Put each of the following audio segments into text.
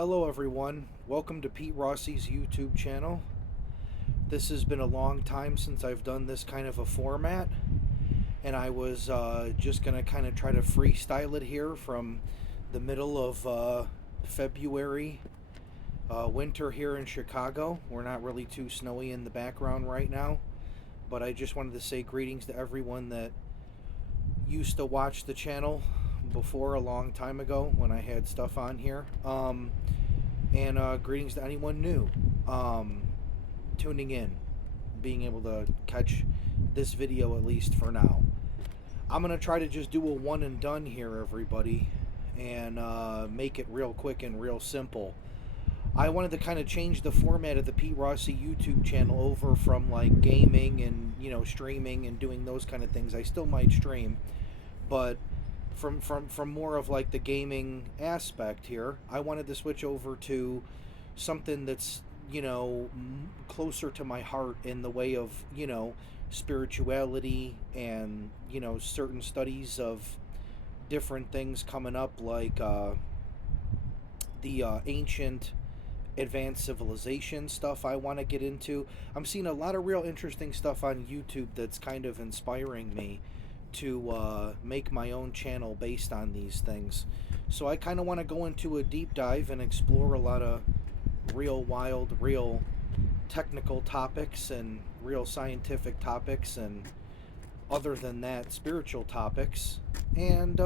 Hello everyone, welcome to Pete Rossi's YouTube channel. This has been a long time since I've done this kind of a format, and I was just going to kind of try to freestyle it here from the middle of February. Winter here in Chicago. We're not really too snowy in the background right now, but I just wanted to say greetings to everyone that used to watch the channel before a long time ago when I had stuff on here. And greetings to anyone new tuning in, being able to catch this video at least for now. I'm going to try to just do a one and done here, everybody, and make it real quick and real simple. I wanted to kind of change the format of the Pete Rossi YouTube channel over from like gaming and, you know, streaming and doing those kind of things. I still might stream, but from more of like the gaming aspect here, I wanted to switch over to something that's, you know, closer to my heart in the way of, you know, spirituality and, you know, certain studies of different things coming up, like the ancient advanced civilization stuff I want to get into. I'm seeing a lot of real interesting stuff on YouTube that's kind of inspiring me to make my own channel based on these things. So I kind of want to go into a deep dive and explore a lot of real wild, real technical topics and real scientific topics, and other than that, spiritual topics. And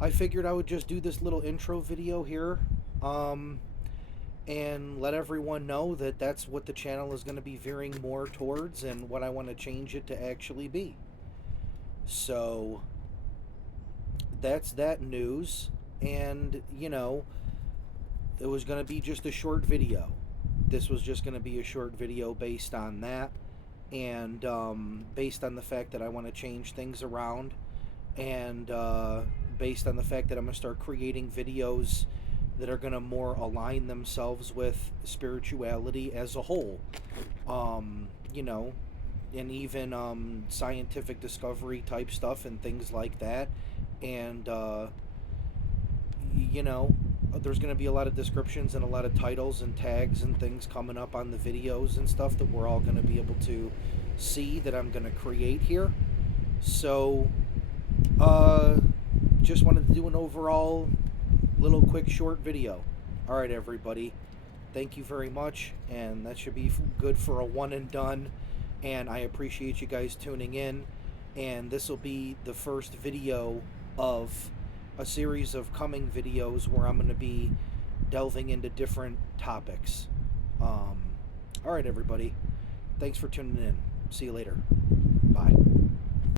I figured I would just do this little intro video here and let everyone know that that's what the channel is going to be veering more towards and what I want to change it to actually be. So that's that news. And, you know, it was going to be just a short video. This was just going to be a short video based on that, and based on the fact that I want to change things around, and based on the fact that I'm going to start creating videos that are going to more align themselves with spirituality as a whole. You know, and even scientific discovery type stuff and things like that. And you know, there's going to be a lot of descriptions and a lot of titles and tags and things coming up on the videos and stuff that we're all going to be able to see that I'm going to create here. So just wanted to do an overall little quick short video. All right, everybody, thank you very much, and that should be good for a one and done. And I appreciate you guys tuning in, and this will be the first video of a series of coming videos where I'm going to be delving into different topics. All right, everybody, thanks for tuning in. See you later. Bye.